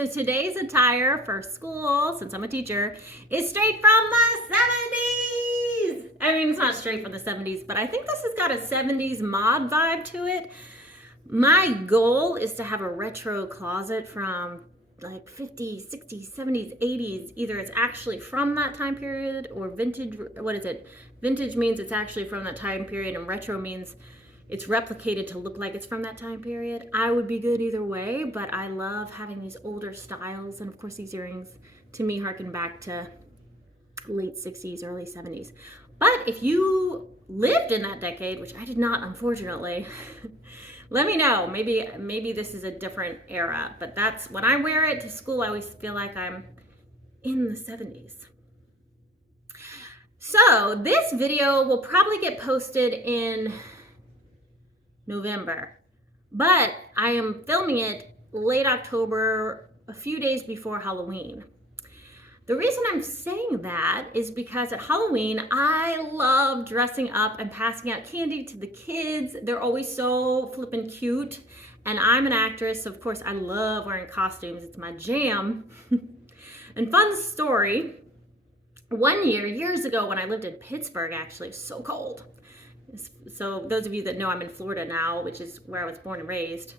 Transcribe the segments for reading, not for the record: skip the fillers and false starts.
So today's attire for school, since I'm a teacher, is straight from the 70s. I mean, it's not straight from the 70s, but I think this has got a 70s mod vibe to it. My goal is to have a retro closet from like 50s, 60s, 70s, 80s. Either it's actually from that time period or vintage. What is it? Vintage means it's actually from that time period, and retro means it's replicated to look like it's from that time period. I would be good either way, but I love having these older styles. And of course, these earrings to me harken back to late 60s, early 70s. But if you lived in that decade, which I did not, unfortunately, let me know. Maybe this is a different era, but that's when I wear it to school, I always feel like I'm in the 70s. So this video will probably get posted in November, but I am filming it late October, a few days before Halloween. The reason I'm saying that is because at Halloween, I love dressing up and passing out candy to the kids. They're always so flippin' cute. And I'm an actress, so of course I love wearing costumes. It's my jam. And fun story, one year, years ago when I lived in Pittsburgh, actually, it was so cold. So those of you that know, I'm in Florida now, which is where I was born and raised.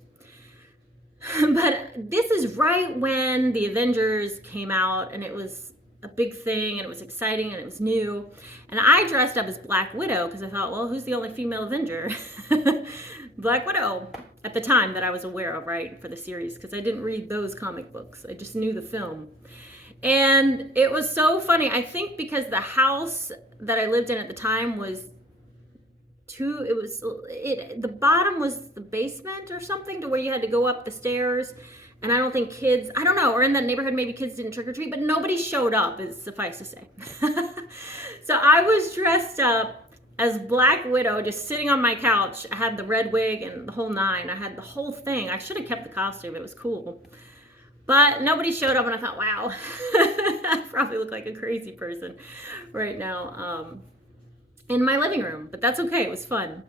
But this is right when the Avengers came out, and it was a big thing, and it was exciting, and it was new. And I dressed up as Black Widow because I thought, well, who's the only female Avenger? Black Widow at the time that I was aware of, right, for the series, because I didn't read those comic books. I just knew the film. And it was so funny. I think because the house that I lived in at the time was the bottom was the basement or something, to where you had to go up the stairs, and I don't think kids, I don't know, or in that neighborhood maybe kids didn't trick or treat, but nobody showed up, is suffice to say. So I was dressed up as Black Widow, just sitting on my couch. I had the red wig and the whole nine. I had the whole thing. I should have kept the costume. It was cool. But nobody showed up, and I thought, wow, I probably look like a crazy person right now. In my living room, but that's okay. It was fun.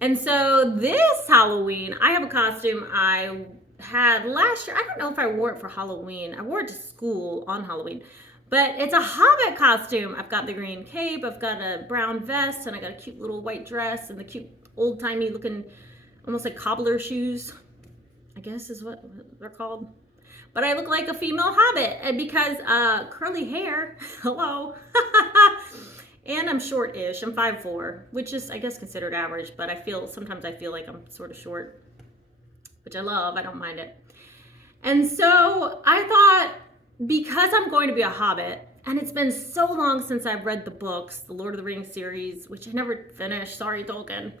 And so this Halloween, I have a costume I had last year. I don't know if I wore it for Halloween. I wore it to school on Halloween, but it's a Hobbit costume. I've got the green cape, I've got a brown vest, and I got a cute little white dress and the cute old-timey looking, almost like cobbler shoes, I guess is what they're called. But I look like a female Hobbit, and because curly hair, hello. And I'm short-ish. I'm 5'4", which is, I guess, considered average, but sometimes I feel like I'm sort of short, which I love. I don't mind it. And so I thought, because I'm going to be a Hobbit, and it's been so long since I've read the books, the Lord of the Rings series, which I never finished, sorry, Tolkien,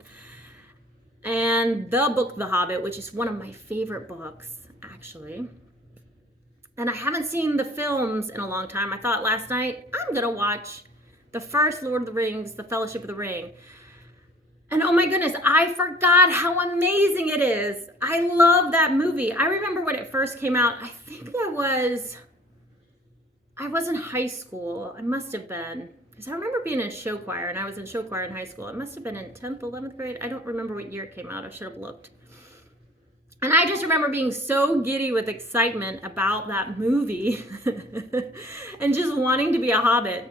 and the book, The Hobbit, which is one of my favorite books, actually. And I haven't seen the films in a long time. I thought last night, I'm going to watch the first Lord of the Rings, The Fellowship of the Ring. And oh my goodness, I forgot how amazing it is. I love that movie. I remember when it first came out, I think I was in high school. I must have been, because I remember being in show choir, and I was in show choir in high school. It must have been in 10th, 11th grade. I don't remember what year it came out. I should have looked. And I just remember being so giddy with excitement about that movie and just wanting to be a Hobbit,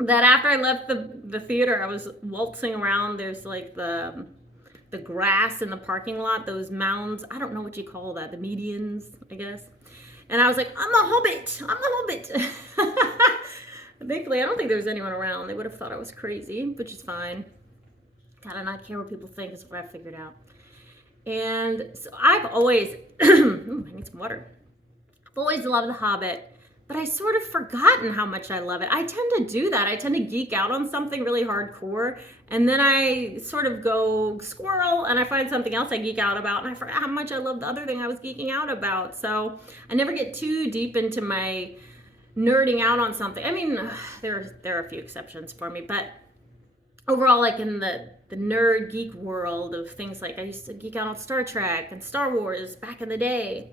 that after I left the theater, I was waltzing around. There's like the grass in the parking lot, those mounds. I don't know what you call that, the medians, I guess. And I was like, I'm a Hobbit. I'm a Hobbit. Thankfully, I don't think there was anyone around. They would have thought I was crazy, which is fine. Gotta not care what people think is what I figured out. And so I've always, I need some water. I've always loved The Hobbit, but I sort of forgotten how much I love it. I tend to do that. I tend to geek out on something really hardcore, and then I sort of go squirrel, and I find something else I geek out about, and I forgot how much I love the other thing I was geeking out about. So I never get too deep into my nerding out on something. I mean, there are a few exceptions for me, but overall, like in the nerd geek world of things, like I used to geek out on Star Trek and Star Wars back in the day.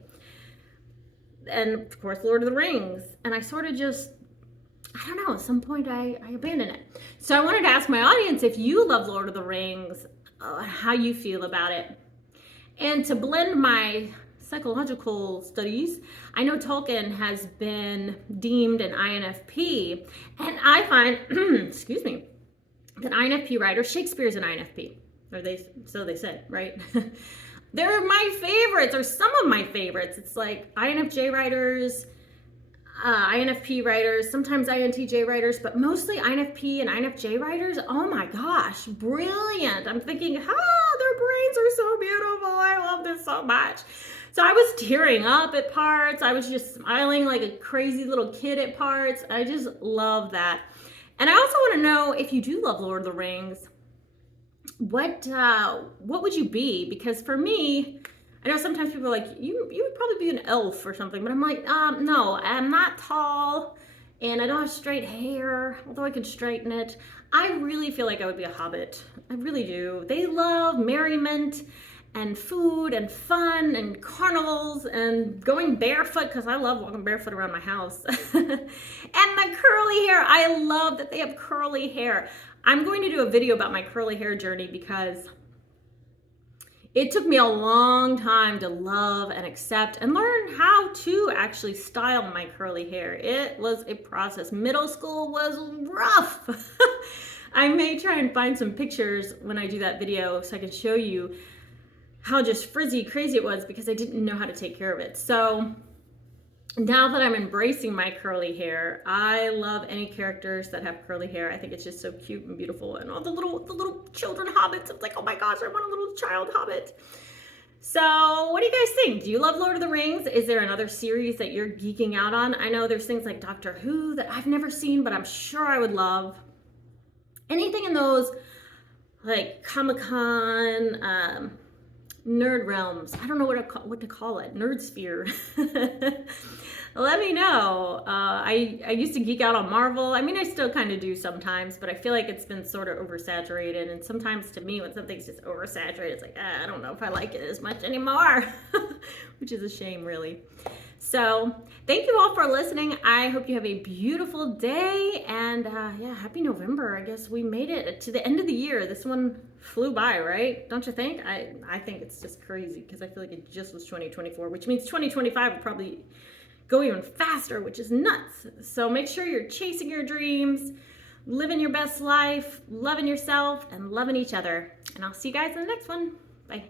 And of course, Lord of the Rings. And I sort of just, I don't know, at some point I abandoned it. So I wanted to ask my audience if you love Lord of the Rings, how you feel about it. And to blend my psychological studies, I know Tolkien has been deemed an INFP, and I find, excuse me, that INFP writers, Shakespeare's an INFP, or so they said, right? They're my favorites, or some of my favorites. It's like INFJ writers, INFP writers, sometimes INTJ writers, but mostly INFP and INFJ writers. Oh my gosh, brilliant. I'm thinking, their brains are so beautiful. I love this so much. So I was tearing up at parts. I was just smiling like a crazy little kid at parts. I just love that. And I also want to know, if you do love Lord of the Rings, what would you be? Because for me, I know sometimes people are like, you would probably be an elf or something, but I'm like, no, I'm not tall, and I don't have straight hair, although I could straighten it. I really feel like I would be a hobbit. I really do. They love merriment and food and fun and carnivals and going barefoot, because I love walking barefoot around my house. And the curly hair. I love that they have curly hair. I'm going to do a video about my curly hair journey, because it took me a long time to love and accept and learn how to actually style my curly hair. It was a process. Middle school was rough. I may try and find some pictures when I do that video so I can show you how just frizzy crazy it was, because I didn't know how to take care of it. So now that I'm embracing my curly hair, I love any characters that have curly hair. I think it's just so cute and beautiful. And all the little children hobbits, it's like, oh my gosh, I want a little child hobbit. So what do you guys think? Do you love Lord of the Rings? Is there another series that you're geeking out on? I know there's things like Doctor Who that I've never seen, but I'm sure I would love. Anything in those like Comic-Con, nerd realms. I don't know what to call it. Nerd sphere. Let me know. I used to geek out on Marvel. I mean, I still kind of do sometimes, but I feel like it's been sort of oversaturated. And sometimes to me, when something's just oversaturated, it's like, I don't know if I like it as much anymore, which is a shame, really. So thank you all for listening. I hope you have a beautiful day, and yeah, happy November. I guess we made it to the end of the year. This one flew by, right? Don't you think? I think it's just crazy, because I feel like it just was 2024, which means 2025 will probably go even faster, which is nuts. So make sure you're chasing your dreams, living your best life, loving yourself, and loving each other. And I'll see you guys in the next one. Bye.